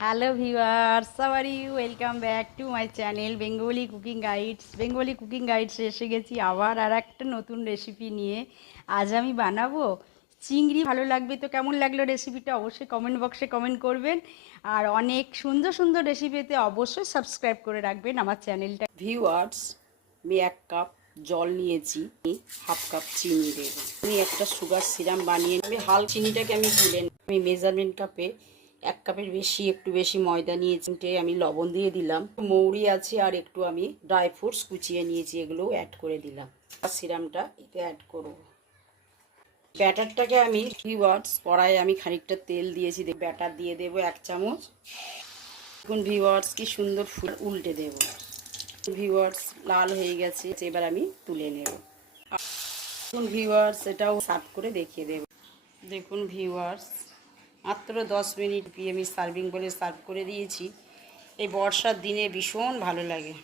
Hello viewers, how are you? Welcome back to my channel Bengali cooking guides. Bengali cooking guides এসে গেছি আবার আর একটা নতুন recipe নিয়ে। আজ আমি বানাবো চিংড়ি। ভালো লাগবে তো? কেমন লাগলো রেসিপিটা অবশ্যই কমেন্ট বক্সে কমেন্ট করবেন। আর অনেক সুন্দর সুন্দর রেসিপিতে অবশ্যই সাবস্ক্রাইব করে রাখবেন আমার চ্যানেলটা। ভিউয়ার্স, আমি 1 কাপ জল নিয়েছি, হাফ কাপ চিনি দেব। আমি একটা সুগার সিরাপ বানিয়ে আমি চিনিটাকে আমি তুলে আমি মেজারমেন্ট কাপে 1 কাপের বেশি একটু বেশি ময়দা নিয়েছি। আমি লবণ দিয়ে দিলাম, মৌরি আছে আর একটু আমি ড্রাই ফ্রুটস কুচিয়ে নিয়েছি, এগুলোও অ্যাড করে দিলাম। সিরামটা এতে অ্যাড করব। ব্যাটারটাকে আমি ভিউয়ার্স কড়াইয়ে আমি খানিকটা তেল দিয়েছি, ব্যাটার দিয়ে দেবো 1 চামচ। দেখুন ভিউয়ার্স কি সুন্দর ফুল, উল্টে দেবো। ভিউয়ার্স লাল হয়ে গেছে, এবার আমি তুলে নেব। দেখুন ভিউয়ার্স এটাও সার্ভ করে দেখিয়ে দেব। দেখুন ভিউয়ার্স মাত্র 10 মিনিট আমি সার্ভিং বলে সার্ভ করে দিয়েছি। এই বর্ষার দিনে ভীষণ ভালো লাগে।